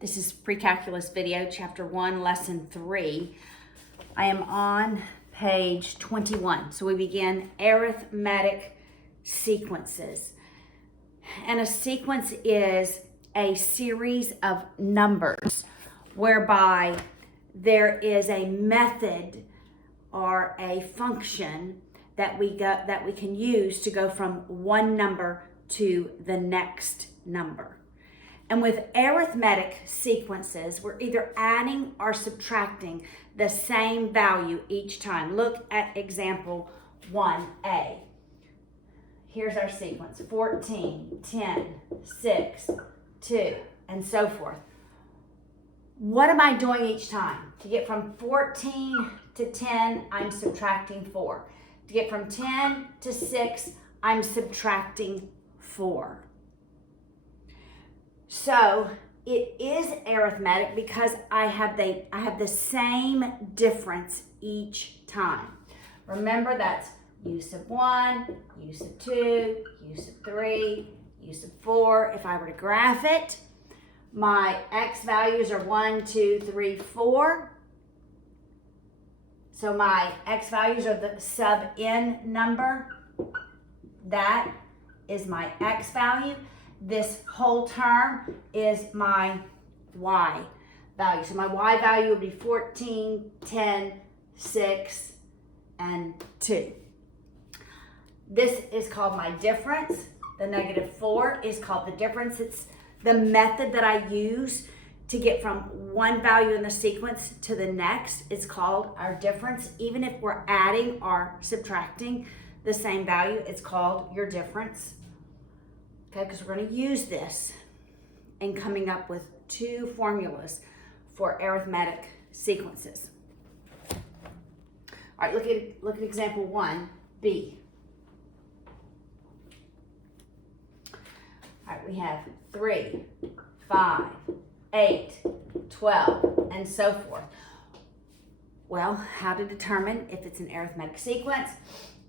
This is Precalculus video, chapter 1, lesson 3. I am on page 21. So we begin arithmetic sequences. And a sequence is a series of numbers whereby there is a method or a function that we can use to go from one number to the next number. And with arithmetic sequences, we're either adding or subtracting the same value each time. Look at example 1a. Here's our sequence: 14, 10, 6, 2, and so forth. What am I doing each time? To get from 14 to 10, I'm subtracting 4. To get from 10 to 6, I'm subtracting 4. So it is arithmetic because I have the same difference each time. Remember, that's u sub 1, u sub 2, u sub 3, u sub 4. If I were to graph it, my x values are 1, 2, 3, 4. So my x values are the sub n number. That is my x value. This whole term is my y value. So my y value would be 14, 10, 6, and 2. This is called my difference. The negative 4 is called the difference. It's the method that I use to get from one value in the sequence to the next. It's called our difference. Even if we're adding or subtracting the same value, it's called your difference. Okay, because we're going to use this in coming up with two formulas for arithmetic sequences. All right, look at example 1b. All right, we have 3, 5, 8, 12, and so forth. Well, how to determine if it's an arithmetic sequence?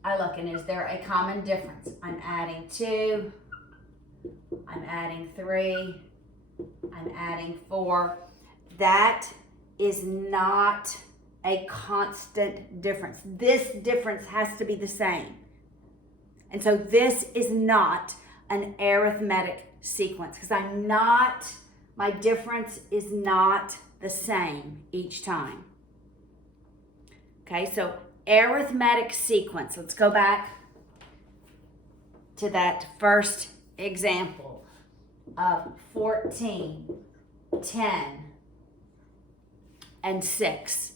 I look, and is there a common difference? I'm adding 2, I'm adding 3, I'm adding 4. That is not a constant difference. This difference has to be the same. And so this is not an arithmetic sequence because my difference is not the same each time. Okay, so arithmetic sequence. Let's go back to that first example of 14, 10, and 6.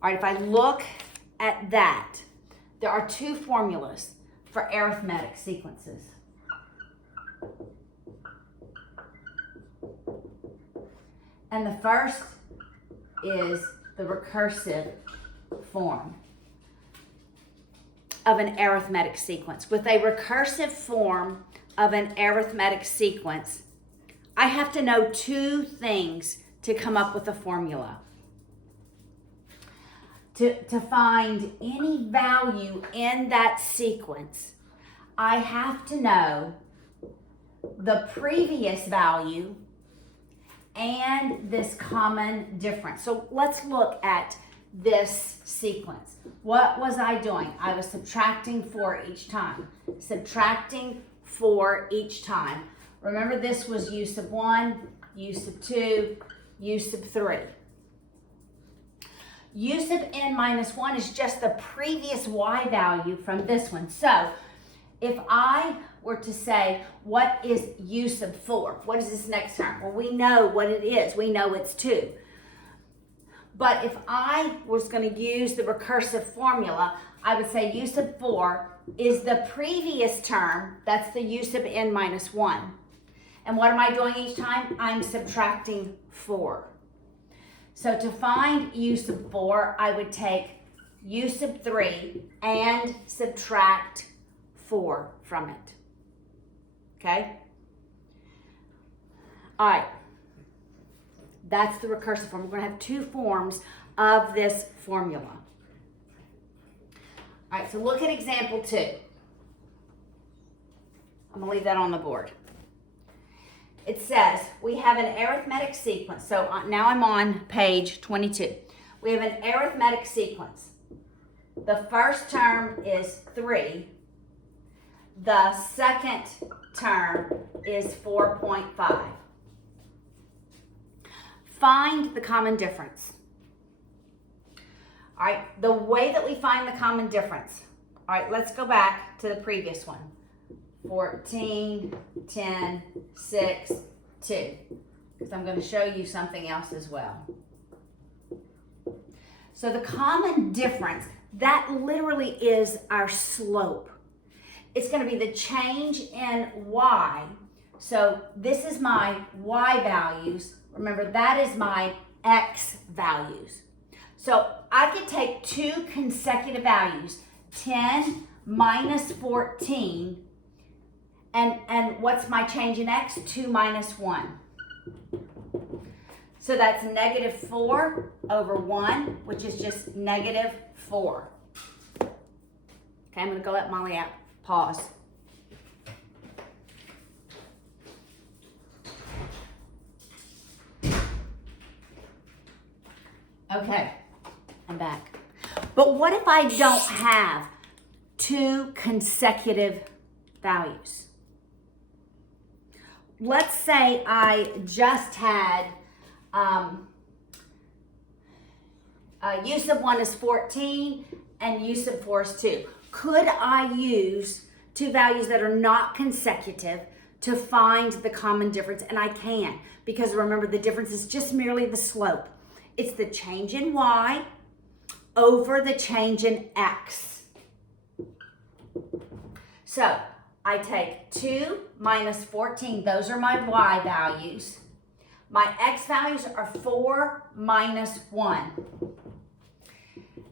All right, if I look at that, there are two formulas for arithmetic sequences. And the first is the recursive form of an arithmetic sequence. With a recursive form of an arithmetic sequence, I have to know two things to come up with a formula. To find any value in that sequence, I have to know the previous value and this common difference. So let's look at this sequence. What was I doing? I was subtracting 4 each time. Subtracting 4 each time. Remember, this was u sub 1, u sub 2, u sub 3. U sub n minus 1 is just the previous y value from this one. So if I were to say, what is u sub 4? What is this next term? Well, we know what it is. We know it's 2. But if I was going to use the recursive formula, I would say u sub 4 is the previous term. That's the u sub n minus 1. And what am I doing each time? I'm subtracting 4. So to find u sub 4, I would take u sub 3 and subtract 4 from it. Okay? All right. That's the recursive form. We're going to have two forms of this formula. All right, so look at example 2. I'm going to leave that on the board. it says we have an arithmetic sequence. So now I'm on page 22. We have an arithmetic sequence. The first term is 3. The second term is 4.5. Find the common difference. All right, the way that we find the common difference. All right, let's go back to the previous one. 14, 10, 6, 2. Because I'm going to show you something else as well. So the common difference, that literally is our slope. It's going to be the change in y. So this is my y values. Remember, that is my x values. So I could take two consecutive values, 10 minus 14, and what's my change in x? 2 minus 1. So that's negative 4 over 1, which is just negative 4. Okay, I'm going to go let Molly out. Pause. Okay, I'm back. But what if I don't have two consecutive values? Let's say I just had use of 1 is 14 and use of 4 is 2. Could I use two values that are not consecutive to find the common difference? And I can, because remember, the difference is just merely the slope. It's the change in y over the change in x. So I take 2 minus 14. Those are my y values. My x values are 4 minus 1.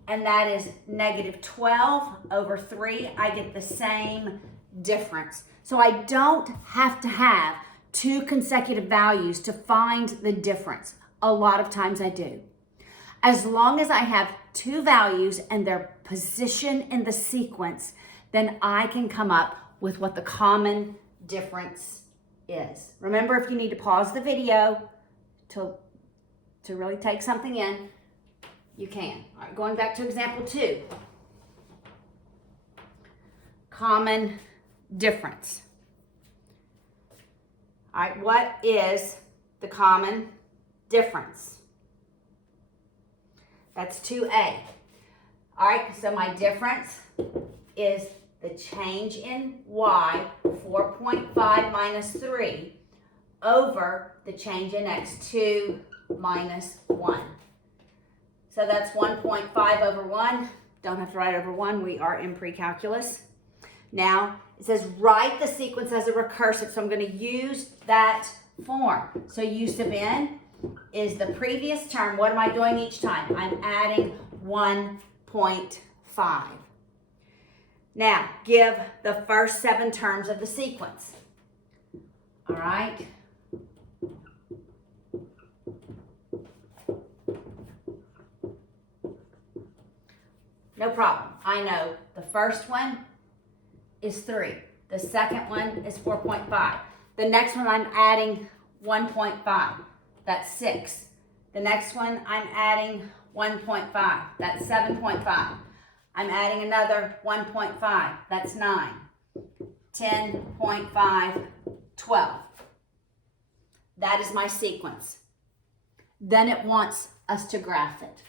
And that is negative 12 over 3. I get the same difference. So I don't have to have two consecutive values to find the difference. A lot of times I do. As long as I have two values and their position in the sequence, then I can come up with what the common difference is. Remember, if you need to pause the video to really take something in, you can. All right, going back to example 2. Common difference. All right, what is the common difference? That's 2a. All right, so my difference is the change in y, 4.5 minus 3, over the change in x, 2 minus 1. So that's 1.5 over 1. Don't have to write over 1. We are in precalculus. Now, it says write the sequence as a recursive. So I'm going to use that form. So u sub n is the previous term. What am I doing each time? I'm adding 1.5. Now, give the first 7 terms of the sequence. All right. No problem. I know the first one is 3. The second one is 4.5. The next one I'm adding 1.5. That's 6. The next one I'm adding 1.5. That's 7.5. I'm adding another 1.5. That's 9. 10.5, 12. That is my sequence. Then it wants us to graph it.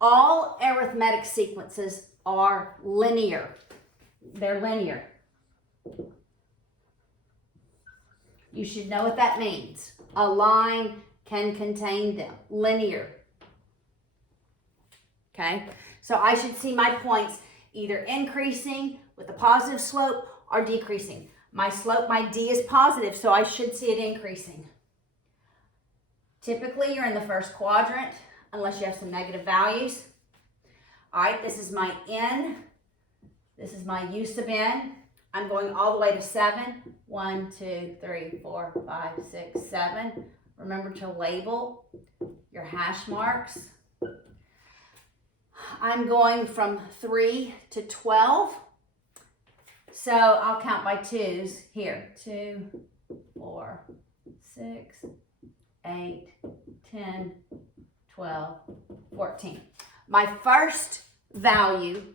All arithmetic sequences are linear. They're linear. You should know what that means. A line can contain them. Linear. Okay? So I should see my points either increasing with a positive slope or decreasing. My slope, my D is positive, so I should see it increasing. Typically, you're in the first quadrant, unless you have some negative values. All right, this is my N. This is my U sub N. I'm going all the way to 7. 1, 2, 3, 4, 5, 6, 7. Remember to label your hash marks. I'm going from 3 to 12. So I'll count by 2s here. 2, 4, 6, 8, 10, 12, 14. My first value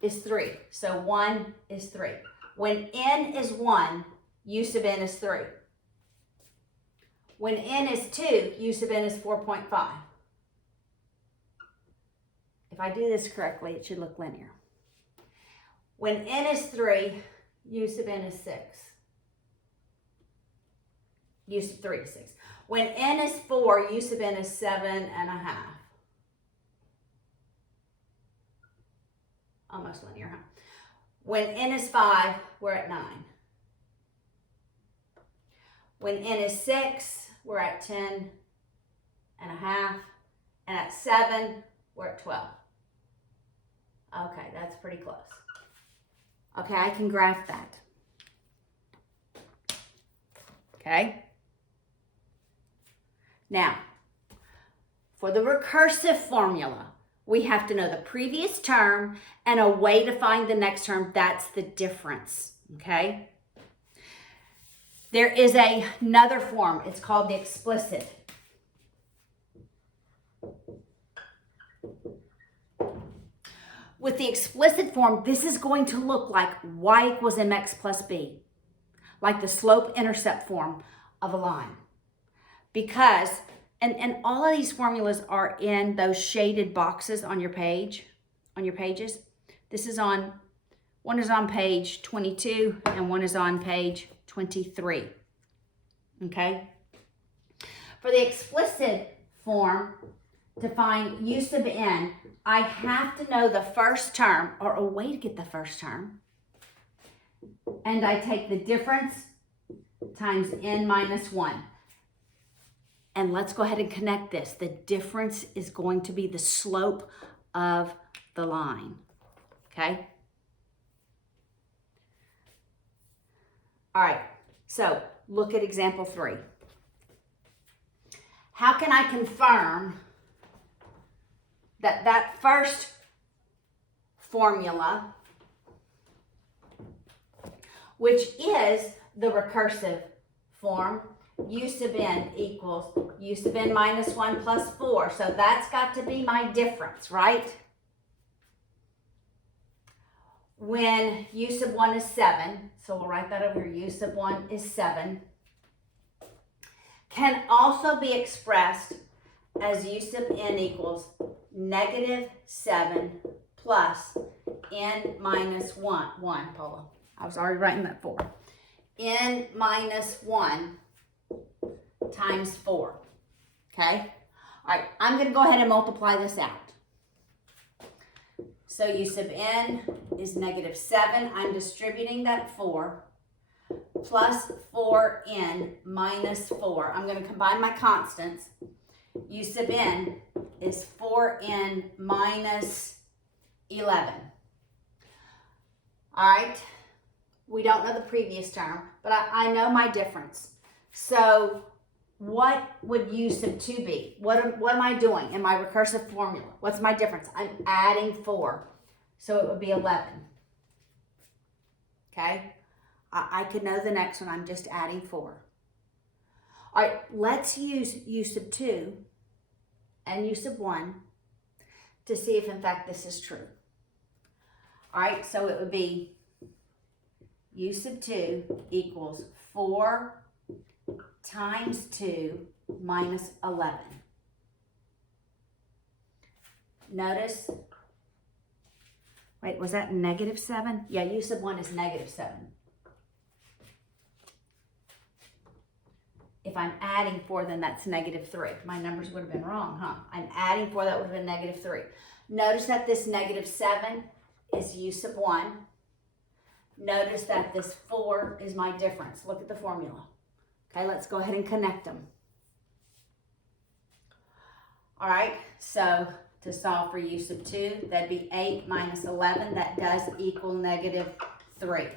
is 3. So 1 is 3. When n is 1, u sub n is 3. When n is 2, u sub n is 4.5. If I do this correctly, it should look linear. When n is 3, u sub n is 6. U sub 3 is 6. When n is 4, u sub n is 7.5. Almost linear, huh? When n is 5, we're at 9. When n is 6, we're at 10.5. And at 7, we're at 12. Okay, that's pretty close. Okay, I can graph that. Okay? Now, for the recursive formula, we have to know the previous term and a way to find the next term. That's the difference, okay? There is another form. It's called the explicit. With the explicit form, this is going to look like y equals mx plus b, like the slope-intercept form of a line. Because, and all of these formulas are in those shaded boxes on your page, on your pages. One is on page 22 and one is on page 23, okay? For the explicit form, to find u sub n, I have to know the first term, or a way to get the first term, and I take the difference times n minus 1. And let's go ahead and connect this. The difference is going to be the slope of the line, okay? All right, so look at example 3. How can I confirm that that first formula, which is the recursive form, u sub n equals u sub n minus 1 plus 4. So that's got to be my difference, right? When u sub 1 is 7, so we'll write that over here, u sub 1 is 7, can also be expressed as u sub n equals negative 7 plus n minus 1. Paula. I was already writing that 4. N minus 1 times 4. Okay? All right, I'm going to go ahead and multiply this out. So u sub n is negative 7. I'm distributing that 4 plus 4n minus 4. I'm going to combine my constants. U sub n is 4n minus 11. All right, we don't know the previous term, but I know my difference. So what would u sub 2 be? What am I doing in my recursive formula? What's my difference? I'm adding 4, so it would be 11. Okay, I could know the next one. I'm just adding 4. All right, let's use u sub 2 and u sub 1 to see if in fact this is true. All right, so it would be u sub 2 equals 4 times 2 minus 11. Notice, wait, was that negative 7? Yeah, u sub 1 is negative 7. If I'm adding 4, then that's negative 3. My numbers would have been wrong, huh? I'm adding 4, that would have been negative 3. Notice that this negative 7 is u sub 1. Notice that this 4 is my difference. Look at the formula. Okay, let's go ahead and connect them. All right, so to solve for u sub 2, that'd be 8 minus 11. That does equal negative 3.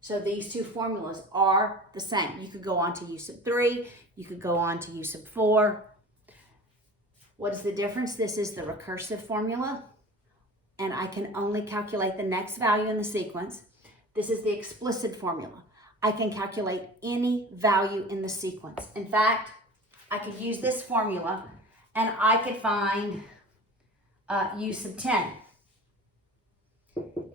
So these two formulas are the same. You could go on to u sub 3. You could go on to u sub 4. What is the difference? This is the recursive formula, and I can only calculate the next value in the sequence. This is the explicit formula. I can calculate any value in the sequence. In fact, I could use this formula and I could find u sub 10.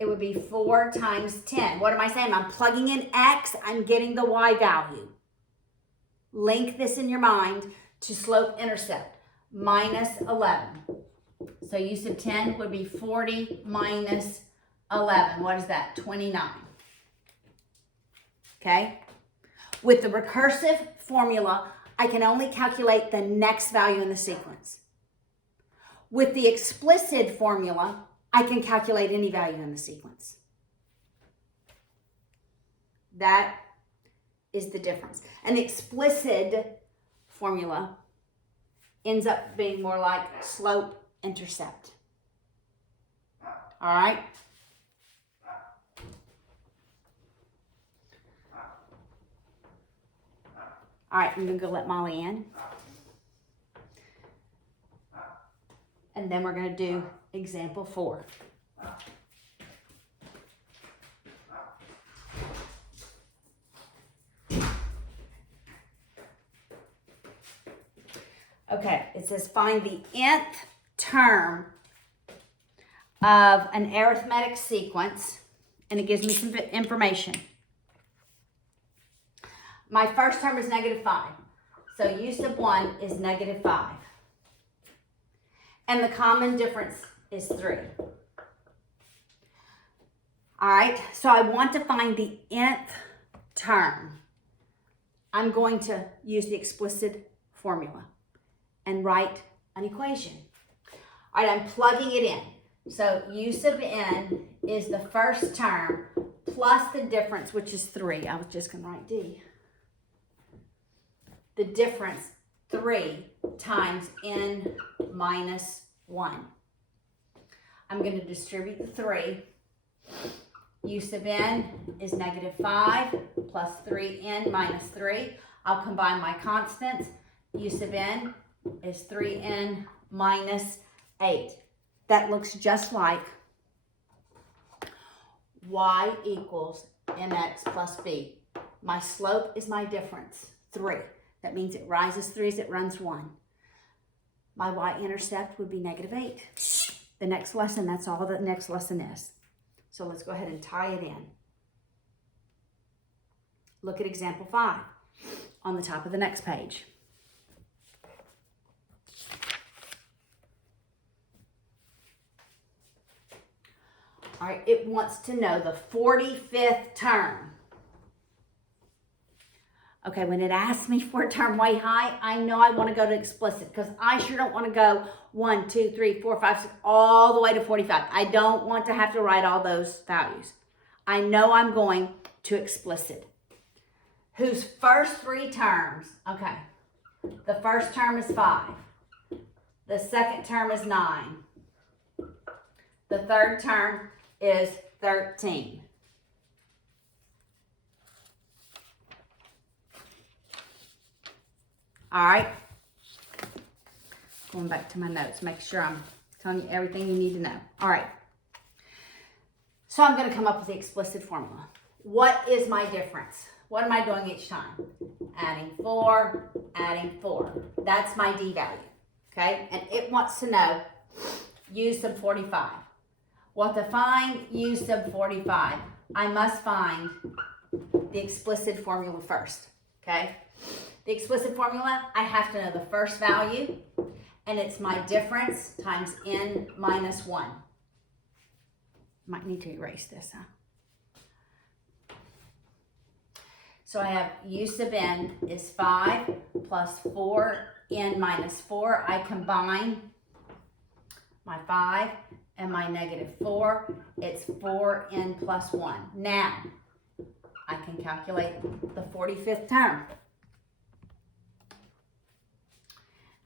It would be 4 times 10. What am I saying? I'm plugging in x, I'm getting the y value. Link this in your mind to slope-intercept, minus 11. So u sub 10 would be 40 minus 11. What is that? 29. Okay? With the recursive formula, I can only calculate the next value in the sequence. With the explicit formula, I can calculate any value in the sequence. That is the difference. And the explicit formula ends up being more like slope-intercept. All right? All right, I'm going to go let Molly in. And then we're going to do example 4. Okay, it says find the nth term of an arithmetic sequence, and it gives me some information. My first term is negative 5. So u sub 1 is negative 5. And the common difference is 3. All right, so I want to find the nth term. I'm going to use the explicit formula and write an equation. All right, I'm plugging it in. So u sub n is the first term plus the difference, which is 3. I was just going to write d. The difference, 3 times n minus 1. I'm going to distribute the 3. U sub n is negative 5 plus 3n minus 3. I'll combine my constants. U sub n is 3n minus 8. That looks just like y equals mx plus b. My slope is my difference, 3. That means it rises 3 as it runs 1. My y-intercept would be negative 8. The next lesson, that's all the next lesson is. So let's go ahead and tie it in. Look at example 5 on the top of the next page. All right, it wants to know the 45th term. Okay, when it asks me for a term way high, I know I want to go to explicit because I sure don't want to go 1, 2, 3, 4, 5, 6, all the way to 45. I don't want to have to write all those values. I know I'm going to explicit. Whose first 3 terms, okay, the first term is 5. The second term is 9. The third term is 13. All right, going back to my notes, make sure I'm telling you everything you need to know. All right, so I'm going to come up with the explicit formula. What is my difference? What am I doing each time? Adding 4, adding 4. That's my d value, okay? And it wants to know u sub 45. Well, to find u sub 45, I must find the explicit formula first, okay? The explicit formula, I have to know the first value, and it's my difference times n minus 1. Might need to erase this, huh? So I have u sub n is 5 plus 4n minus 4. I combine my 5 and my negative 4. It's 4n plus 1. Now, I can calculate the 45th term.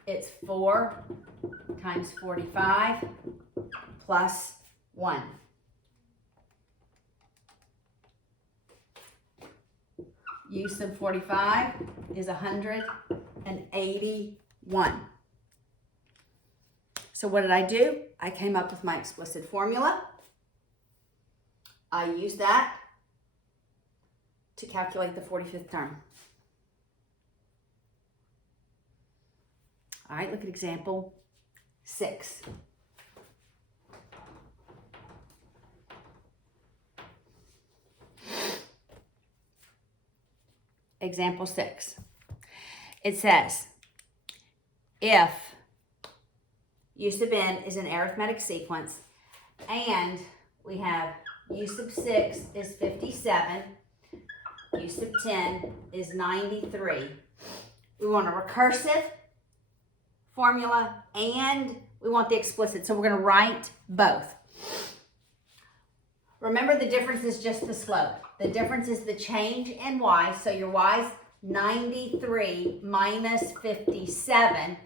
It's 4 times 45 plus 1. U sub 45 is 181. So what did I do? I came up with my explicit formula. I used that to calculate the 45th term. All right, look at example 6. Example 6. It says, if u sub n is an arithmetic sequence and we have u sub 6 is 57, u sub 10 is 93. We want a recursive formula and we want the explicit, so we're going to write both. Remember, the difference is just the slope. The difference is the change in y, so your y is 93 minus 57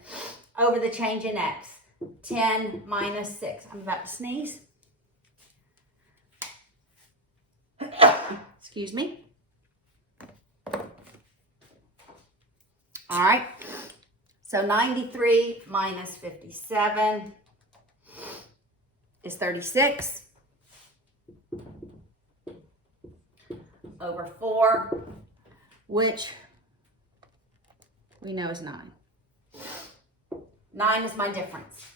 over the change in x, 10 minus 6. I'm about to sneeze. Excuse me. All right, so 93 minus 57 is 36 over 4, which we know is 9. 9 is my difference.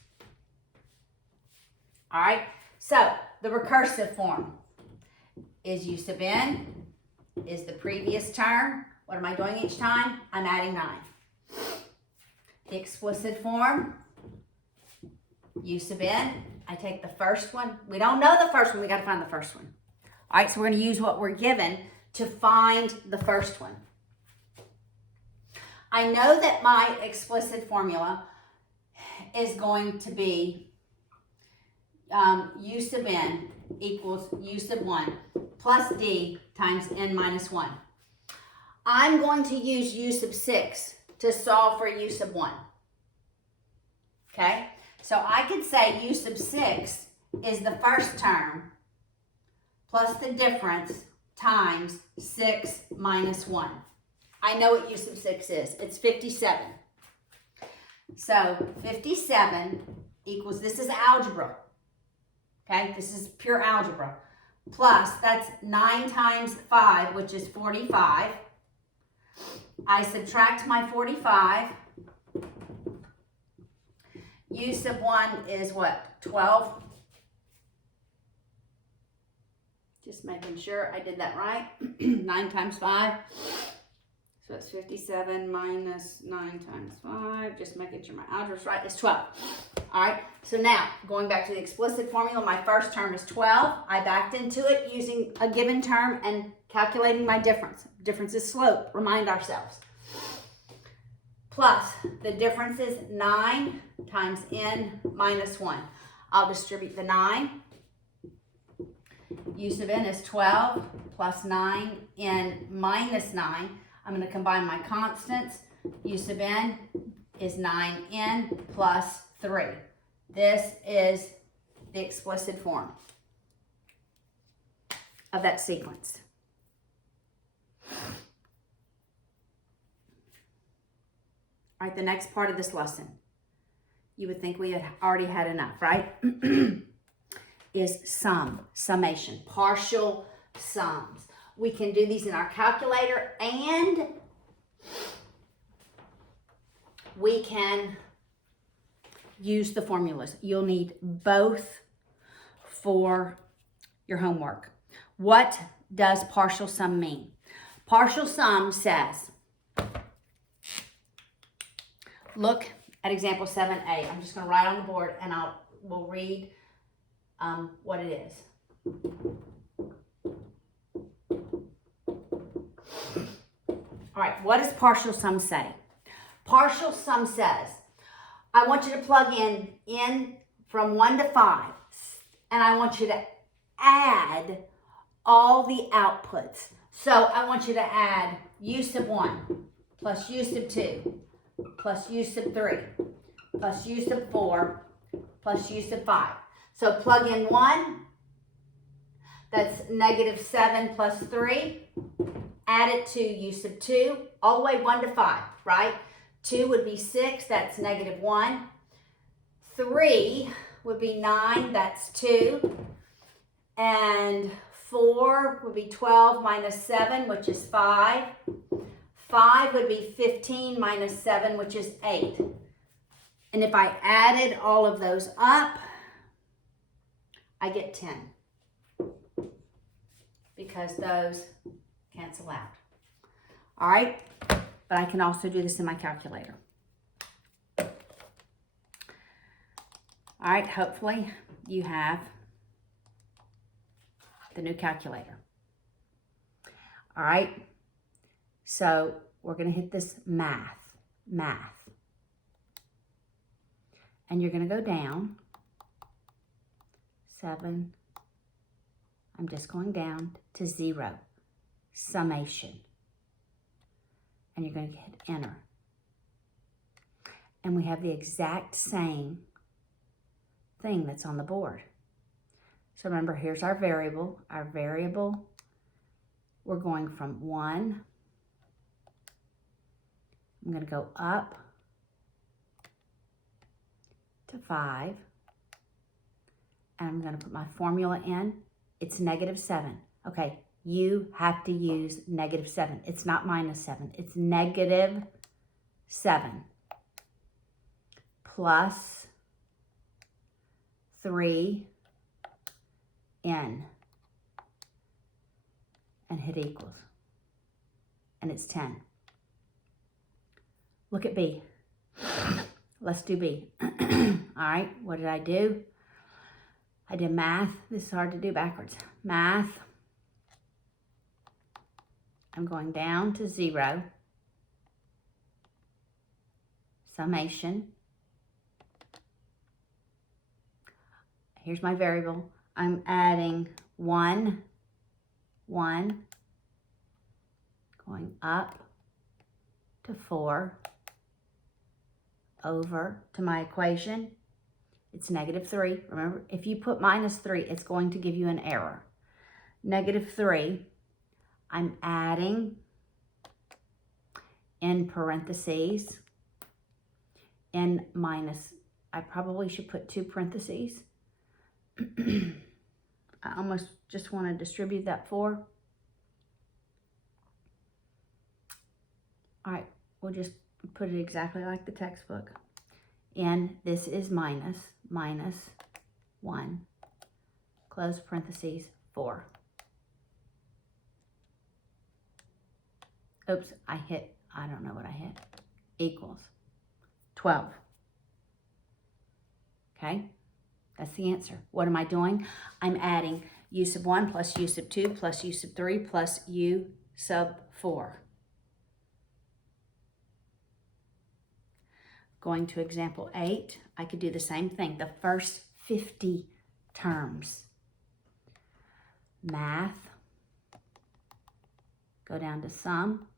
All right, so the recursive form is u sub n is the previous term. What am I doing each time? I'm adding 9. The explicit form, u sub n, I take the first one. We don't know the first one, we got to find the first one. All right, so we're going to use what we're given to find the first one. I know that my explicit formula is going to be u sub n equals u sub 1 plus d times n minus 1. I'm going to use u sub 6 to solve for u sub 1. Okay, so I could say u sub 6 is the first term plus the difference times 6 minus 1. I know what u sub 6 is. It's 57. So 57 equals, this is algebra. Okay, this is pure algebra. Plus, that's 9 times 5, which is 45. I subtract my 45. U sub 1 is what? 12. Just making sure I did that right. 9 times 5. So it's 57 minus 9 times 5. Just making sure my algebra's right. It's 12. All right. So now, going back to the explicit formula, my first term is 12. I backed into it using a given term and calculating my difference. Difference is slope. Remind ourselves. Plus, the difference is 9 times n minus 1. I'll distribute the 9. U sub n is 12 plus 9 n minus 9. I'm going to combine my constants. U sub n is 9n plus 3. This is the explicit form of that sequence. All right, the next part of this lesson, you would think we had already had enough, right? Is summation, partial sums. We can do these in our calculator and we can use the formulas. You'll need both for your homework. What does partial sum mean? Partial sum says, look at example 7a. I'm just going to write on the board and we'll read what it is. All right, what does partial sum say? Partial sum says, I want you to plug in from 1 to 5, and I want you to add all the outputs. So I want you to add u sub 1 plus u sub 2 plus u sub 3 plus u sub 4 plus u sub 5. So plug in 1, that's negative 7 plus 3. Add it to u sub 2, all the way 1 to 5, right? 2 would be 6, that's negative 1. 3 would be 9, that's 2. And 4 would be 12 minus 7, which is 5. 5 would be 15 minus 7, which is 8. And if I added all of those up, I get 10. Because those cancel out. All right? But I can also do this in my calculator. All right, hopefully you have the new calculator. All right, so we're going to hit this math. And you're going to go down 7. I'm just going down to 0. Summation. And you're going to hit enter. And we have the exact same thing that's on the board. So remember, here's our variable. Our variable, we're going from 1. I'm going to go up to 5. And I'm going to put my formula in. It's -7. Okay, you have to use -7. It's not -7. It's -7 plus 3n and hit equals. And it's 10. Look at B. Let's do B. All right, what did I do? I did math. This is hard to do backwards. Math. I'm going down to 0. Summation. Here's my variable. I'm adding 1, going up to 4, over to my equation. It's -3. Remember, if you put -3, it's going to give you an error. -3, I'm adding in parentheses, in minus, I probably should put 2 parentheses. I almost just want to distribute that 4. All right, we'll just put it exactly like the textbook. And this is minus 1, close parentheses, 4. Oops, I don't know what I hit. Equals 12. Okay, that's the answer. What am I doing? I'm adding u sub 1 plus u sub 2 plus u sub 3 plus u sub 4. Going to example 8, I could do the same thing. The first 50 terms. Math. Go down to sum.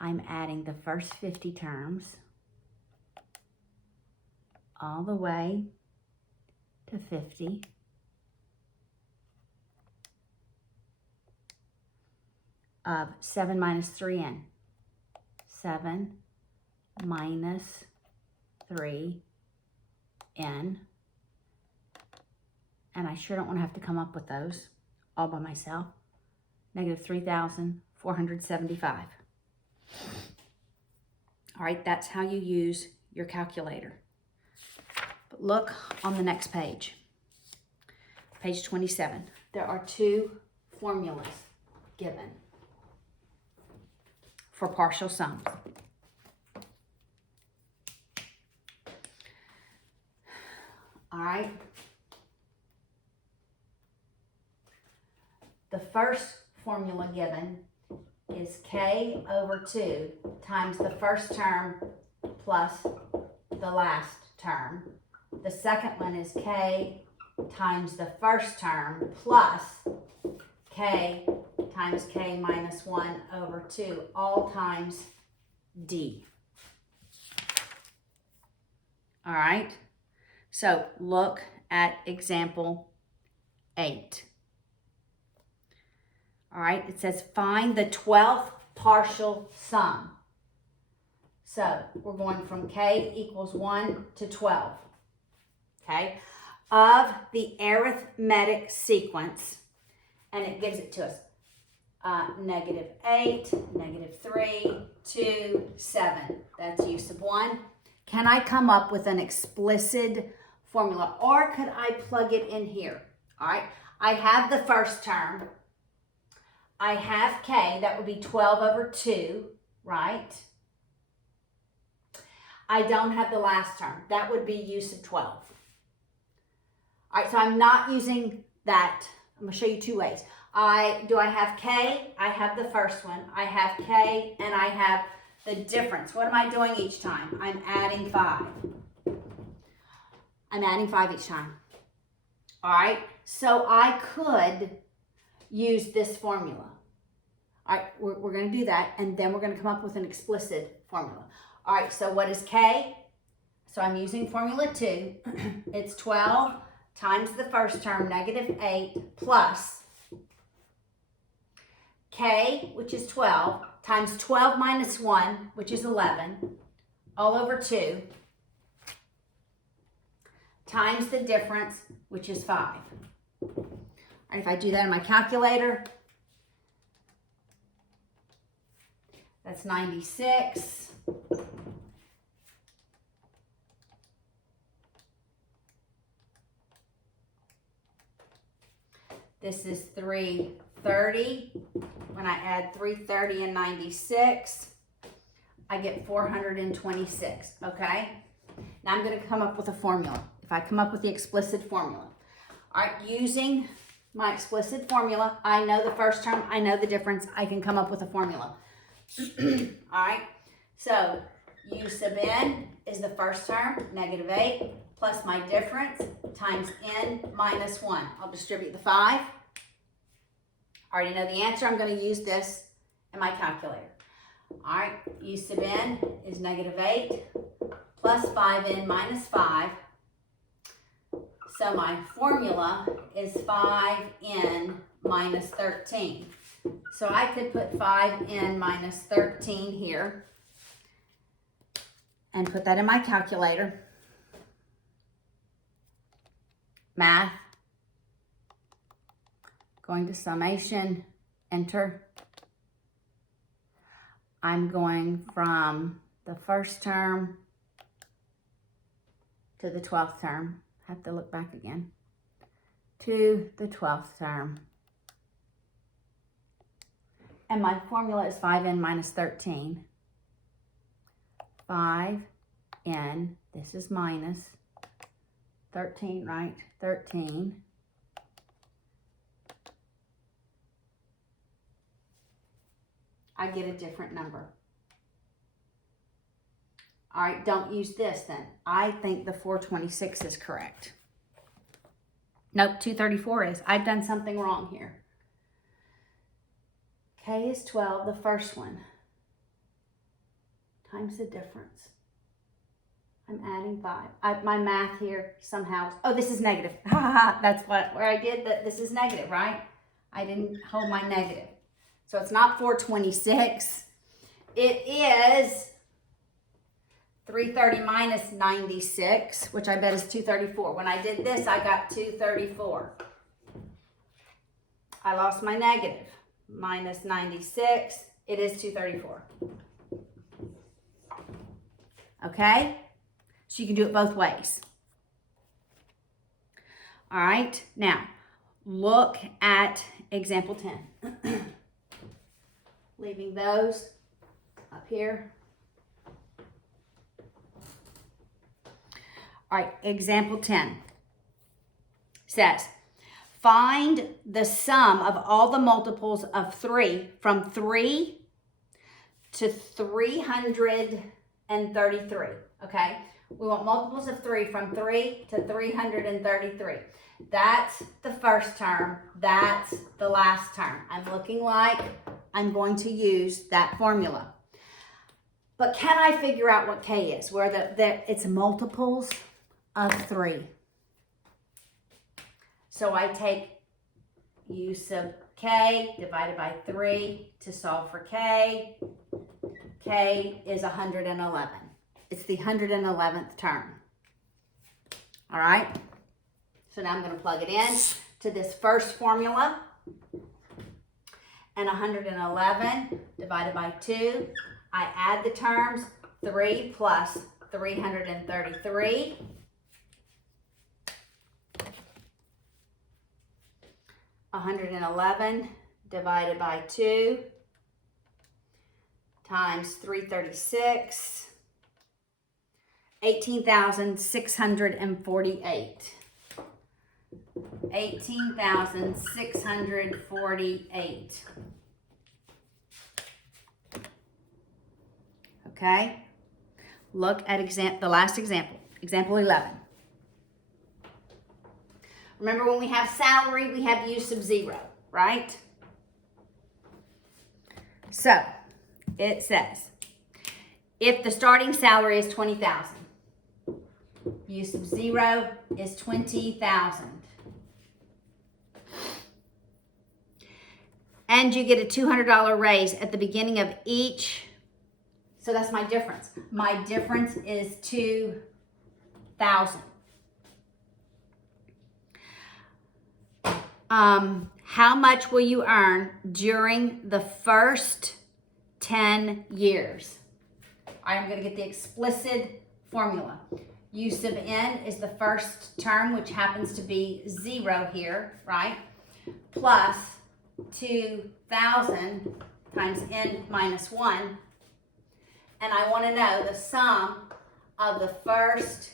I'm adding the first 50 terms all the way to 50. Of 7 minus 3n. 7 minus 3n. And I sure don't want to have to come up with those all by myself. -3,475. All right, that's how you use your calculator. But look on the next page. Page 27. There are 2 formulas given for partial sums. All right. The first formula given is k over 2 times the first term plus the last term. The second one is k times the first term plus k times k minus 1 over 2, all times d. All right, so look at example 8. All right, it says find the 12th partial sum. So we're going from k equals 1 to 12. Okay, of the arithmetic sequence, and it gives it to us. -8, -3, 2, 7. That's u sub 1. Can I come up with an explicit formula, or could I plug it in here? All right, I have the first term. I have k, that would be 12 over 2, right? I don't have the last term. That would be u sub 12. All right, so I'm not using that. I'm going to show you two ways. Do I have k? I have the first one. I have k, and I have the difference. What am I doing each time? I'm adding 5. I'm adding 5 each time. All right, so I could use this formula. All right, we're going to do that, and then we're going to come up with an explicit formula. All right, so what is k? So I'm using formula 2. It's 12 times the first term, -8, plus k, which is 12, times 12 minus 1, which is 11, all over 2, times the difference, which is 5. All right, if I do that in my calculator, that's 96. This is 330. When I add 330 and 96, I get 426, okay? Now I'm going to come up with a formula. If I come up with the explicit formula. All right, using my explicit formula, I know the first term, I know the difference, I can come up with a formula. All right, so u sub n is the first term, -8, plus my difference times n minus 1. I'll distribute the 5. I already know the answer. I'm going to use this in my calculator. All right, u sub n is -8 plus 5n minus 5. So my formula is 5n minus 13. So I could put 5n minus 13 here and put that in my calculator. Math. Going to summation, enter. I'm going from the first term to the 12th term. Have to look back again. To the 12th term. And my formula is 5n minus 13. 5n, this is minus 13, right? 13. I get a different number. All right, don't use this then. I think the 426 is correct. Nope, 234 is. I've done something wrong here. K is 12, the first one, times the difference. I'm adding 5. My math here somehow, oh, this is negative. That's where I did that. This is negative, right? I didn't hold my negative. So it's not 426. It is 330 minus 96, which I bet is 234. When I did this, I got 234. I lost my negative. Minus 96, it is 234. Okay? So you can do it both ways. All right, now look at example 10. Leaving those up here. All right, example 10 says, find the sum of all the multiples of 3 from 3 to 333, okay? We want multiples of 3 from 3 to 333. That's the first term. That's the last term. I'm looking like I'm going to use that formula. But can I figure out what K is? Where it's multiples of 3. So I take u sub K divided by 3 to solve for K. K is 111. It's the 111th term. All right? So now I'm going to plug it in to this first formula. And 111 divided by 2. I add the terms, 3 plus 333. $111 divided by 2 times 336, 18,648. 18,648. Okay. Look at the last example, example 11. Remember, when we have salary, we have use of 0, right? So it says, if the starting salary is 20,000, use of 0 is 20,000. And you get a $200 raise at the beginning of each. So that's my difference. My difference is 2,000. How much will you earn during the first 10 years? I'm going to get the explicit formula. Use of n is the first term, which happens to be 0 here, right? Plus 2,000 times n minus 1. And I want to know the sum of the first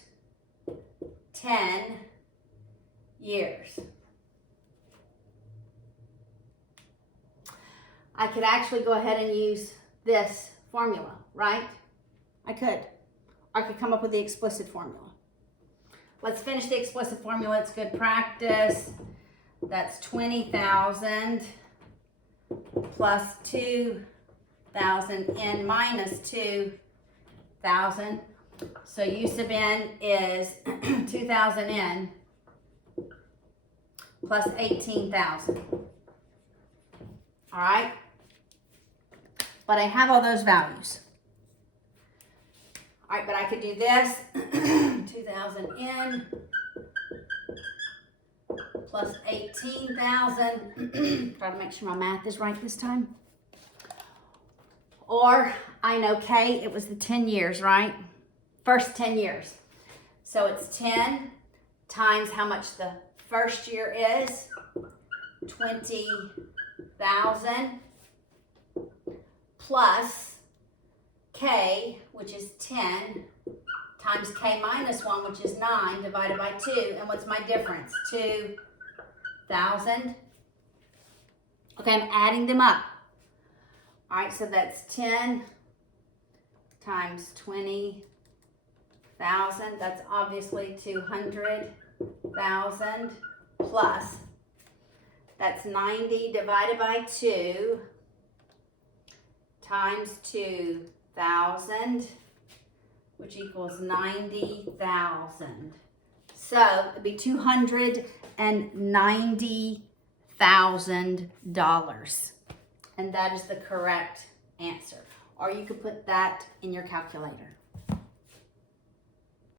10 years. I could actually go ahead and use this formula, right? I could. I could come up with the explicit formula. Let's finish the explicit formula. It's good practice. That's 20,000 plus 2,000 n minus 2,000. So use of n is 2,000 n plus 18,000. All right? But I have all those values. All right, but I could do this, 2,000 n plus 18,000. Try to make sure my math is right this time. Or I know K, it was the 10 years, right? First 10 years. So it's 10 times how much the first year is, 20,000, plus K, which is 10, times K minus 1, which is 9, divided by 2. And what's my difference? 2,000. Okay, I'm adding them up. All right, so that's 10 times 20,000. That's obviously 200,000 plus. That's 90 divided by 2 times 2,000, which equals 90,000. So it'd be $290,000. And that is the correct answer. Or you could put that in your calculator.